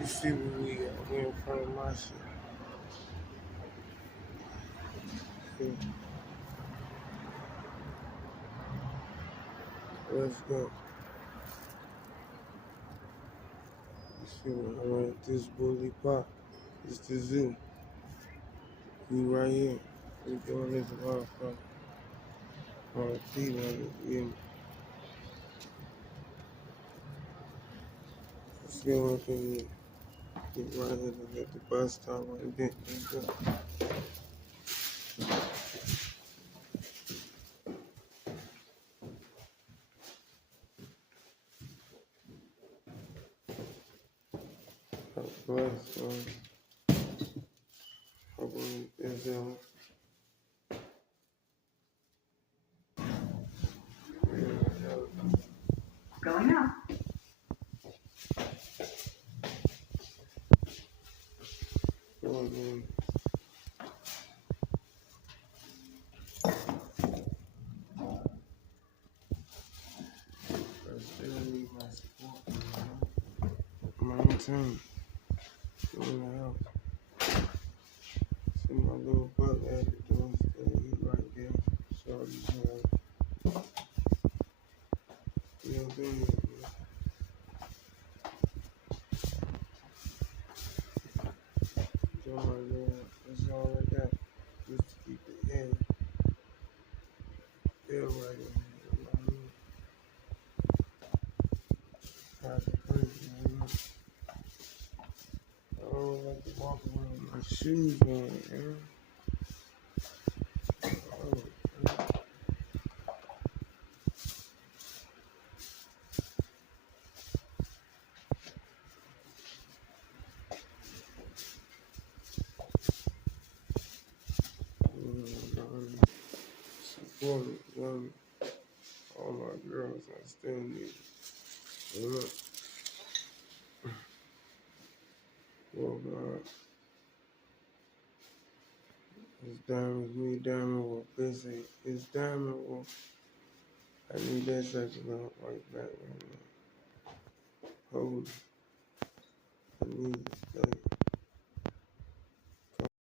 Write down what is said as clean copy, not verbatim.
You see what we got? We in front of my shit. See? Let's go. You see what I'm at this bully pop. It's the zoo. We right here. We doing this motherfucker. On the T nigga. Let's go up in here. Get right here to get the bus stop right there. Let's go. God bless, man. I believe it's Going up. going in. I still need my support, man. My team. In the house. See my little butt at the door still. He right there. Shorty's house. Still doing it, man. Doing right there. That's all I got. Just to keep the head. Feel right in here. You know what I mean? How's it crazy, man? I don't like to walk around with my shoes on, man. Oh, man. Support it, love it. All my girls, I still need it. You know? Well, God, it's Diamond, me, Diamond Wolf, busy. It's Diamond Wolf. I need that second out right back right now. Hold it. I need it.